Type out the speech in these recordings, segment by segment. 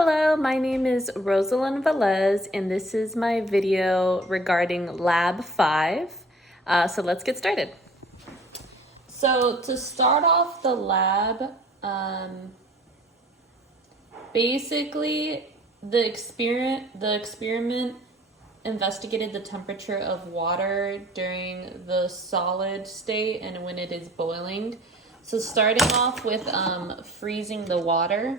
Hello, my name is Rosalind Velez, and this is my video regarding Lab 5. So let's get started. So to start off the lab, basically the experiment investigated the temperature of water during the solid state and when it is boiling. So starting off with freezing the water.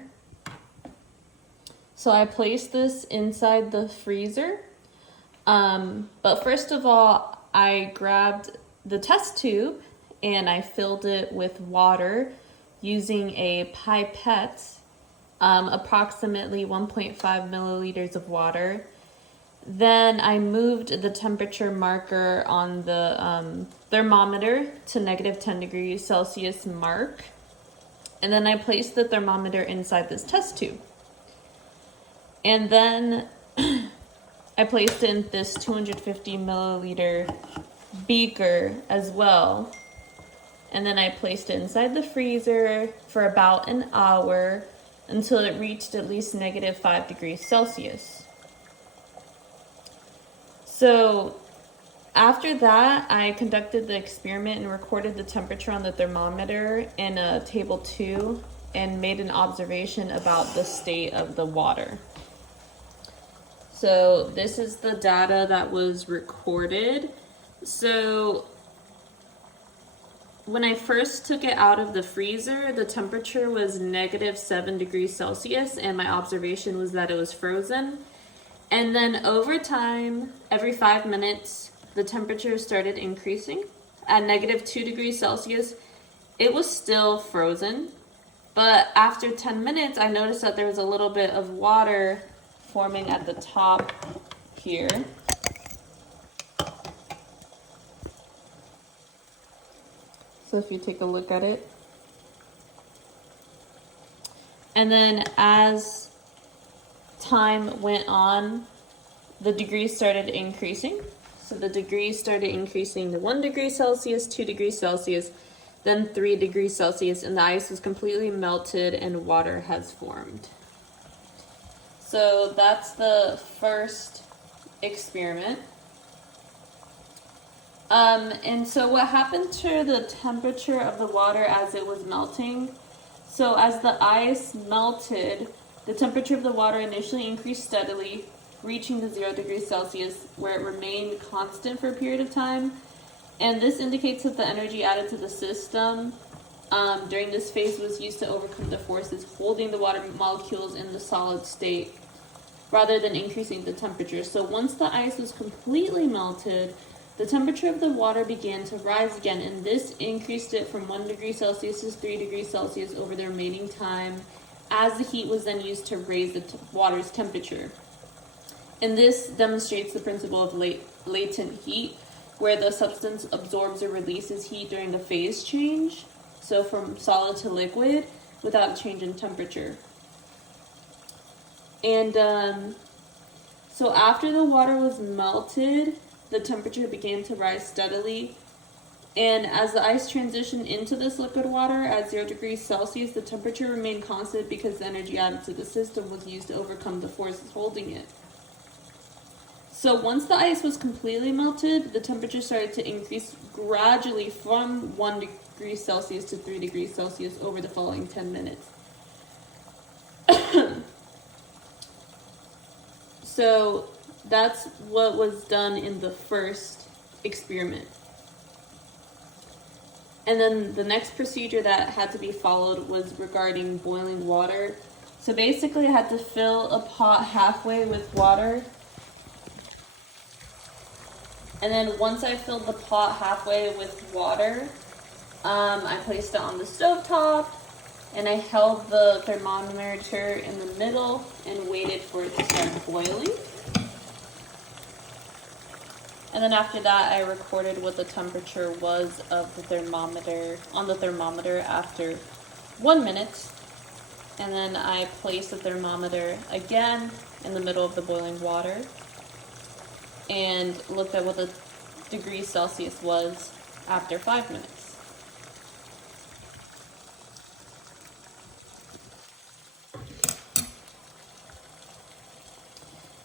So I placed this inside the freezer. But first of all, I grabbed the test tube and I filled it with water using a pipette, approximately 1.5 milliliters of water. Then I moved the temperature marker on the thermometer to negative 10 degrees Celsius mark. And then I placed the thermometer inside this test tube. And then I placed in this 250 milliliter beaker as well. And then I placed it inside the freezer for about an hour until it reached at least negative 5 degrees Celsius. So after that, I conducted the experiment and recorded the temperature on the thermometer in table 2 and made an observation about the state of the water. So this is the data that was recorded. So when I first took it out of the freezer, the temperature was negative 7 degrees Celsius, and my observation was that it was frozen. And then over time, every 5 minutes, the temperature started increasing. At negative 2 degrees Celsius, it was still frozen. But after 10 minutes, I noticed that there was a little bit of water forming at the top here. So if you take a look at it. And then as time went on, the degrees started increasing. So the degrees started increasing to 1 degree Celsius, 2 degrees Celsius, then 3 degrees Celsius, and the ice was completely melted and water has formed. So that's the first experiment. And so what happened to the temperature of the water as it was melting? So as the ice melted, the temperature of the water initially increased steadily, reaching the 0 degrees Celsius, where it remained constant for a period of time. And this indicates that the energy added to the system during this phase was used to overcome the forces holding the water molecules in the solid state rather than increasing the temperature. So once the ice was completely melted, the temperature of the water began to rise again, and this increased it from 1 degree Celsius to 3 degrees Celsius over the remaining time, as the heat was then used to raise the water's temperature. And this demonstrates the principle of latent heat, where the substance absorbs or releases heat during a phase change, so from solid to liquid, without a change in temperature. And so after the water was melted, the temperature began to rise steadily. And as the ice transitioned into this liquid water at 0 degrees Celsius, the temperature remained constant because the energy added to the system was used to overcome the forces holding it. So once the ice was completely melted, the temperature started to increase gradually from 1 degree Celsius to 3 degrees Celsius over the following 10 minutes. So that's what was done in the first experiment. And then the next procedure that had to be followed was regarding boiling water. So basically I had to fill a pot halfway with water. And then once I filled the pot halfway with water, I placed it on the stovetop and I held the thermometer in the middle and waited for it to start boiling. And then after that, I recorded what the temperature was of the thermometer on the thermometer after 1 minute. And then I placed the thermometer again in the middle of the boiling water and looked at what the degrees Celsius was after 5 minutes.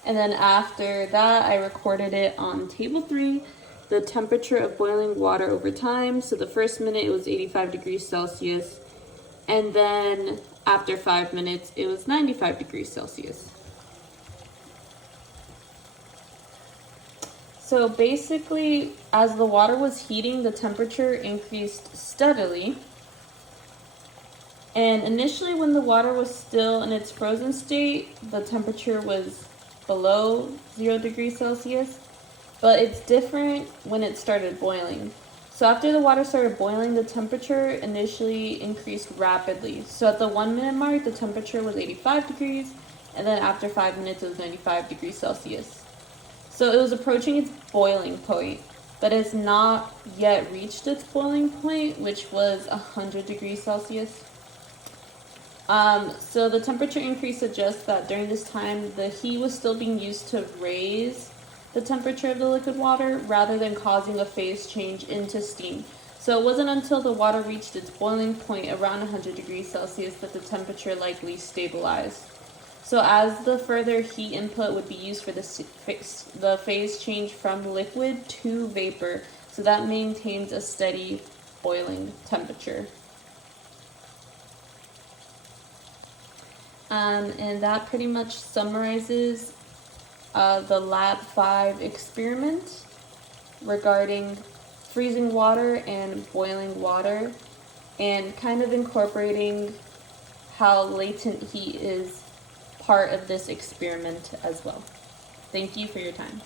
And then after that, I recorded it on table 3, the temperature of boiling water over time. So the first minute it was 85 degrees Celsius, and then after 5 minutes it was 95 degrees Celsius. So basically, as the water was heating, the temperature increased steadily. And initially, when the water was still in its frozen state, the temperature was below 0 degrees Celsius. But it's different when it started boiling. So after the water started boiling, the temperature initially increased rapidly. So at the 1 minute mark, the temperature was 85 degrees, and then after 5 minutes, it was 95 degrees Celsius. So it was approaching its boiling point, but it's not yet reached its boiling point, which was 100 degrees Celsius. So the temperature increase suggests that during this time, the heat was still being used to raise the temperature of the liquid water rather than causing a phase change into steam. So it wasn't until the water reached its boiling point around 100 degrees Celsius that the temperature likely stabilized. So as the further heat input would be used for the phase change from liquid to vapor, so that maintains a steady boiling temperature. And that pretty much summarizes the Lab 5 experiment regarding freezing water and boiling water, and kind of incorporating how latent heat is part of this experiment as well. Thank you for your time.